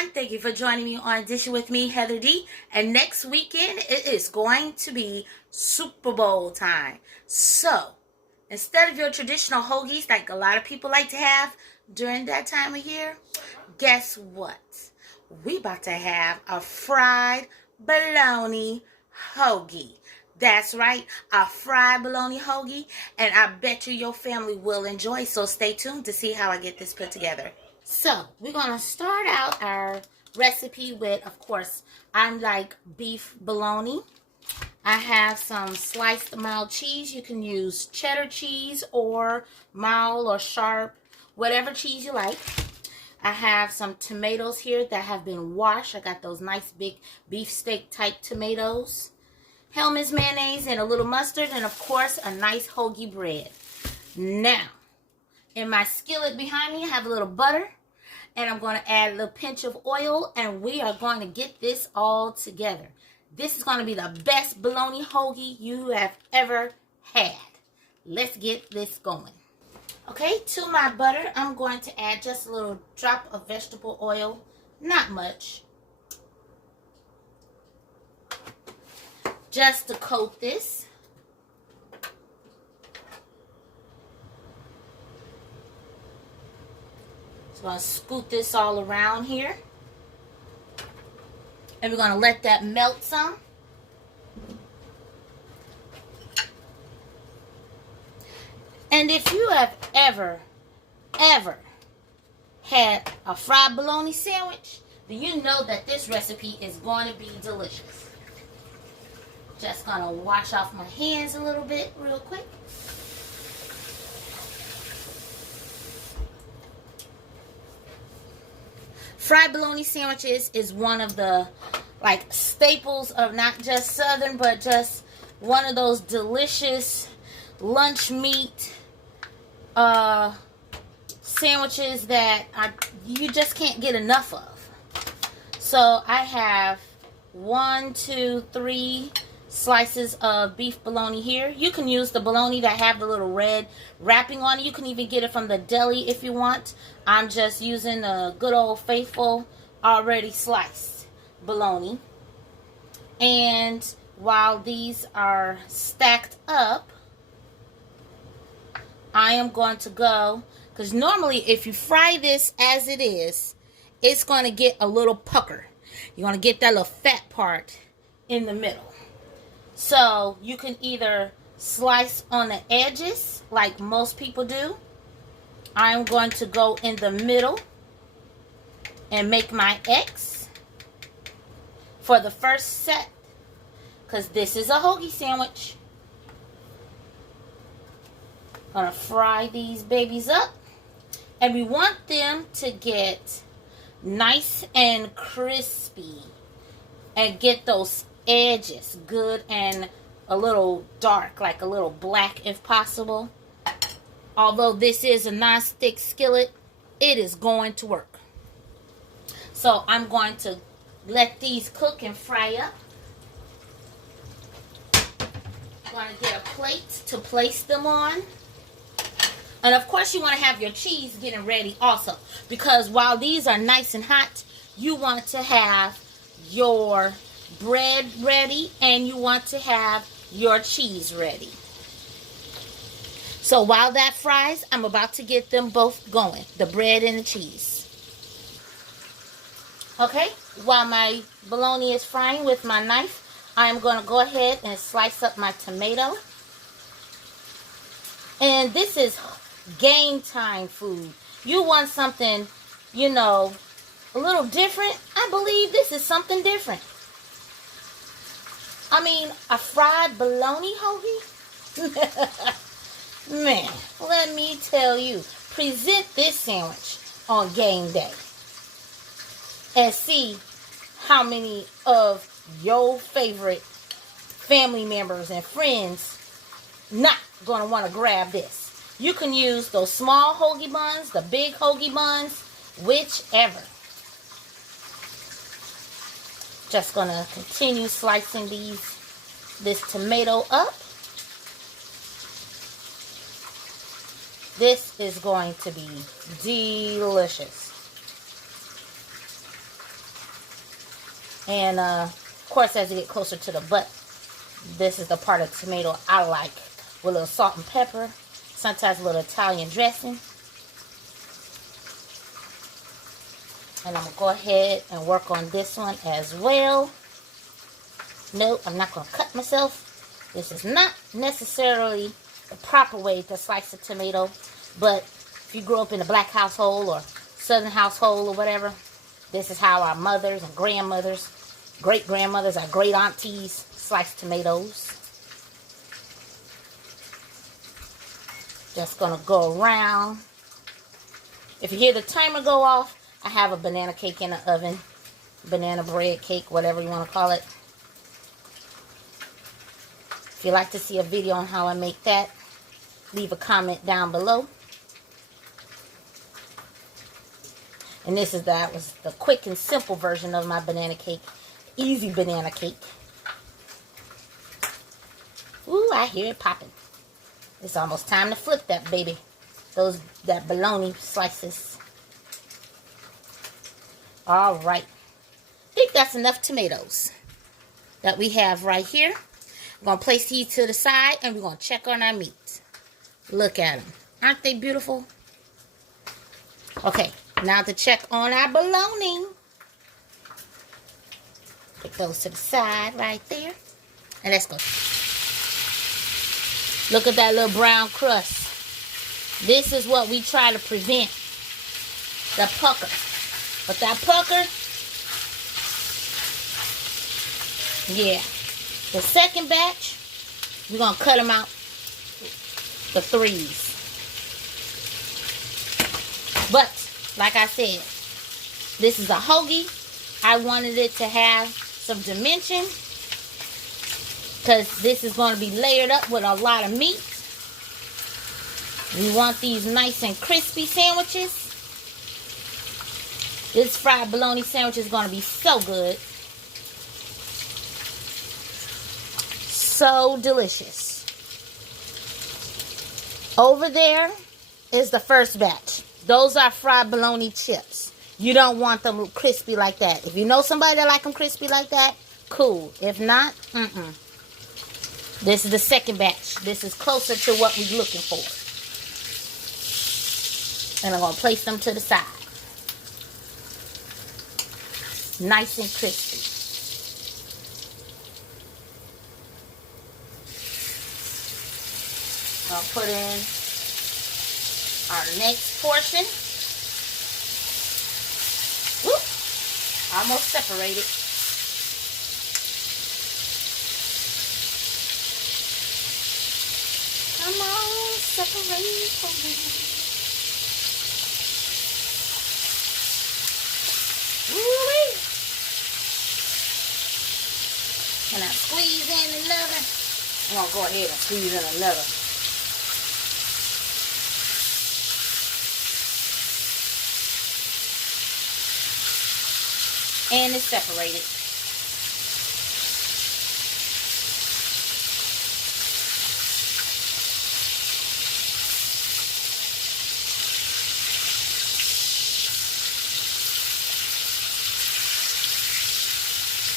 everyone. Thank you for joining me on Dishing with me, Heather D. And next weekend, it is going to be Super Bowl time. So, instead of your traditional hoagies like a lot of people like to have during that time of year, guess what? We about to have a fried bologna hoagie. That's right, a fried bologna hoagie. And I bet you your family will enjoy. So stay tuned to see how I get this put together. So, we're going to start out our recipe with, of course, I like beef bologna. I have some sliced mild cheese. You can use cheddar cheese or mild or sharp, whatever cheese you like. I have some tomatoes here that have been washed. I got those nice big beefsteak type tomatoes. Hellmann's mayonnaise and a little mustard. And, of course, a nice hoagie bread. Now, in my skillet behind me, I have a little butter. And I'm going to add a little pinch of oil. And we are going to get this all together. This is going to be the best bologna hoagie you have ever had. Let's get this going. Okay, to my butter, I'm going to add just a little drop of vegetable oil. Not much. Just to coat this. So I'm going to scoot this all around here. And we're going to let that melt some. And if you have ever had a fried bologna sandwich, then you know that this recipe is going to be delicious. Just going to wash off my hands a little bit real quick. Fried bologna sandwiches is one of the staples of not just Southern, but just one of those delicious lunch meat sandwiches that you just can't get enough of. So I have 1, 2, 3 slices of beef bologna here. You can use the bologna that have the little red wrapping on it. You can even get it from the deli if you want. I'm just using the good old faithful already sliced bologna. And while these are stacked up, I am going to go, because normally if you fry this as it is, it's going to get a little pucker. You're going to get that little fat part in the middle. So you can either slice on the edges like most people do. I'm going to go in the middle and make my X for the first set, because this is a hoagie sandwich. Gonna fry these babies up, and we want them to get nice and crispy and get those edges good and a little dark, like a little black if possible. Although this is a non-stick skillet, it is going to work. So I'm going to let these cook and fry up. I'm going to get a plate to place them on. And of course you want to have your cheese getting ready also, because while these are nice and hot, you want to have your bread ready and you want to have your cheese ready. So while that fries, I'm about to get them both going, the bread and the cheese. Okay, while my bologna is frying with my knife, I'm going to go ahead and slice up my tomato. And this is game time food. You want something, a little different? I believe this is something different. I mean, a fried bologna hoagie? Man, let me tell you, present this sandwich on game day and see how many of your favorite family members and friends not going to want to grab this. You can use those small hoagie buns, the big hoagie buns, whichever. Just going to continue slicing this tomato up. This is going to be delicious. And of course, as you get closer to the butt, this is the part of tomato I like, with a little salt and pepper, sometimes a little Italian dressing. And I'm going to go ahead and work on this one as well. No, I'm not going to cut myself. This is not necessarily the proper way to slice a tomato, but if you grew up in a black household or southern household or whatever, this is how our mothers and grandmothers, great-grandmothers, our great-aunties slice tomatoes. Just going to go around. If you hear the timer go off, I have a banana cake in the oven. Banana bread cake, whatever you want to call it. If you'd like to see a video on how I make that, leave a comment down below. And this is was the quick and simple version of my banana cake. Easy banana cake. Ooh, I hear it popping. It's almost time to flip that baby. That bologna slices. All right. I think that's enough tomatoes that we have right here. I'm going to place these to the side and we're going to check on our meat. Look at them. Aren't they beautiful? Okay, now to check on our bologna. Put those to the side right there. And let's go. Look at that little brown crust. This is what we try to prevent. The pucker. But that pucker, yeah. The second batch, we're going to cut them out the threes. But, like I said, this is a hoagie. I wanted it to have some dimension, because this is going to be layered up with a lot of meat. We want these nice and crispy sandwiches. This fried bologna sandwich is going to be so good. So delicious. Over there is the first batch. Those are fried bologna chips. You don't want them crispy like that. If you know somebody that like them crispy like that, cool. If not, This is the second batch. This is closer to what we're looking for. And I'm going to place them to the side. Nice and crispy. I'll put in our next portion. Whoop! Almost separated. Come on, separate from me. Woo-wee! Can I squeeze in another? I'm going to go ahead and squeeze in another. And it's separated.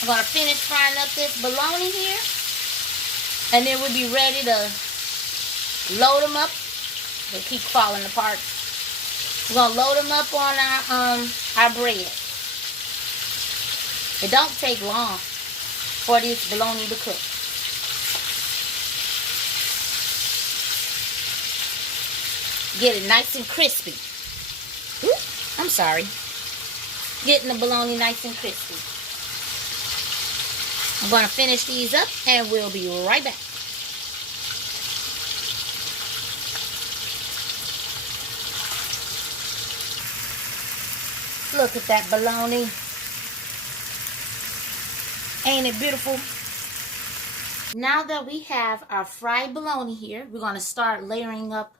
I'm going to finish frying up this bologna here. And then we'll be ready to load them up. They keep falling apart. We're going to load them up on our bread. It don't take long for this bologna to cook. Get it nice and crispy. Ooh, I'm sorry. Getting the bologna nice and crispy. I'm going to finish these up and we'll be right back. Look at that bologna. Ain't it beautiful? Now that we have our fried bologna here, we're going to start layering up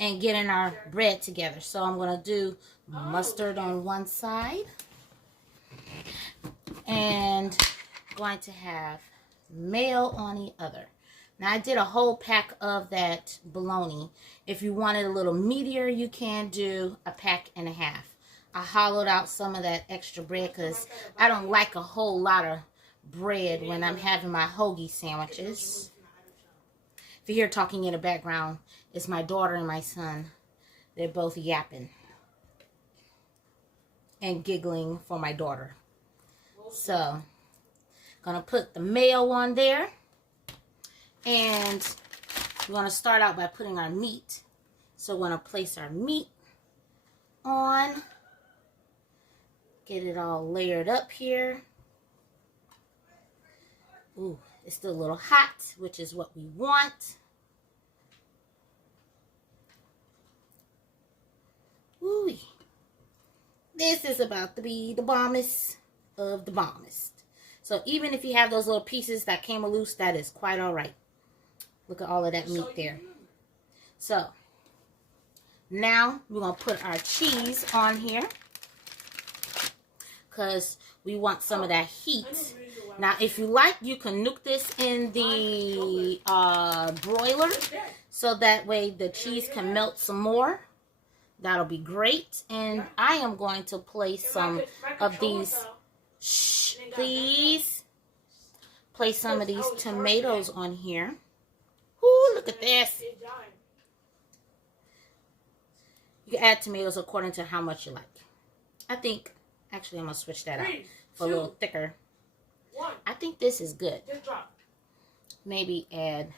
and getting our bread together. So I'm going to do mustard on one side. And going to have mayo on the other. Now I did a whole pack of that bologna. If you want it a little meatier, you can do a pack and a half. I hollowed out some of that extra bread because I don't like a whole lot of bread when I'm having my hoagie sandwiches. If you hear talking in the background, it's my daughter and my son. They're both yapping and giggling for my daughter. So, gonna put the mayo on there. And we're gonna start out by putting our meat. So we're gonna place our meat on. Get it all layered up here. Ooh, it's still a little hot, which is what we want. Ooh. This is about to be the bombest of the bombest. So even if you have those little pieces that came loose, that is quite all right. Look at all of that meat there. So now we're going to put our cheese on here because we want some of that heat. Now, if you like, you can nuke this in the broiler so that way the cheese can melt some more. That'll be great. And I am going to place some of these, shh, please. Place some of these tomatoes on here. Ooh, look at this. You can add tomatoes according to how much you like. I think, actually, I'm going to switch that out for a little thicker. I think this is good. Maybe add,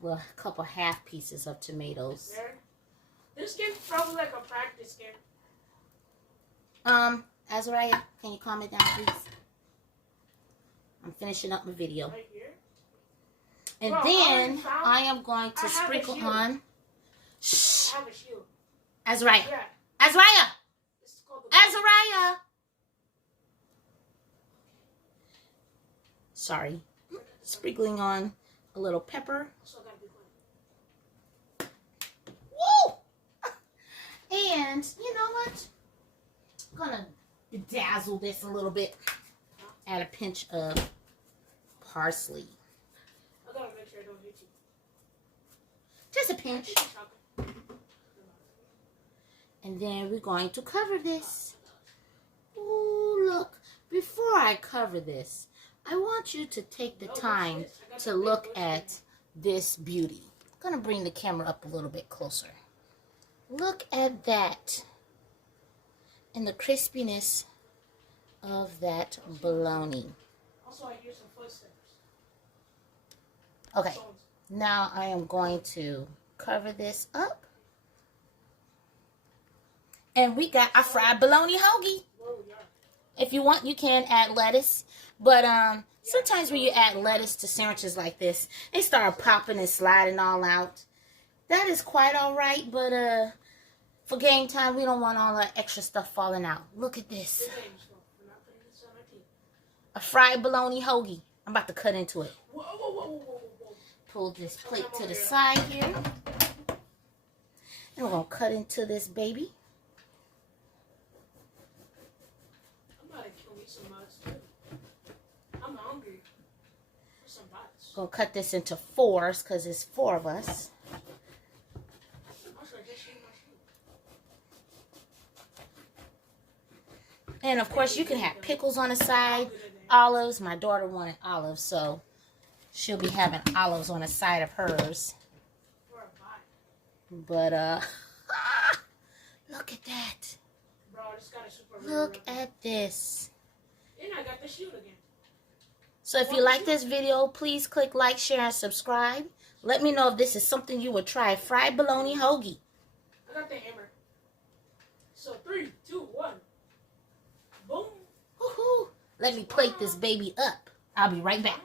well, a couple half pieces of tomatoes. This game's probably like a practice game. Azariah, can you calm it down, please? I'm finishing up my video. Right here? And Bro, then I am going to sprinkle on. Shh. I have a shield. Azariah. Yeah. Azariah. This is called the Azariah. Sorry. Sprinkling on a little pepper. Woo! And you know what? I'm gonna bedazzle this a little bit. Add a pinch of parsley. I gotta make sure I don't hit you. Just a pinch. And then we're going to cover this. Ooh, look. Before I cover this, I want you to take the time to look at this beauty. I'm going to bring the camera up a little bit closer. Look at that. And the crispiness of that bologna. Also, I hear some footsteps. Okay. Now I am going to cover this up. And we got our fried bologna hoagie. If you want, you can add lettuce. But sometimes when you add lettuce to sandwiches like this, they start popping and sliding all out. That is quite all right. But for game time, we don't want all that extra stuff falling out. Look at this. A fried bologna hoagie. I'm about to cut into it. Pull this plate to the side here. And we're going to cut into this baby. I'm hungry for some bites. Gonna cut this into fours because it's 4 of us. And of course, you can have pickles on the side, olives. My daughter wanted olives, so she'll be having olives on the side of hers. But look at that. Look at this. And I got the shield again. So if you like this video, please click like, share, and subscribe. Let me know if this is something you would try. Fried bologna hoagie. I got the hammer. So 3, 2, 1. Boom. Woohoo. Let me plate this baby up. I'll be right back.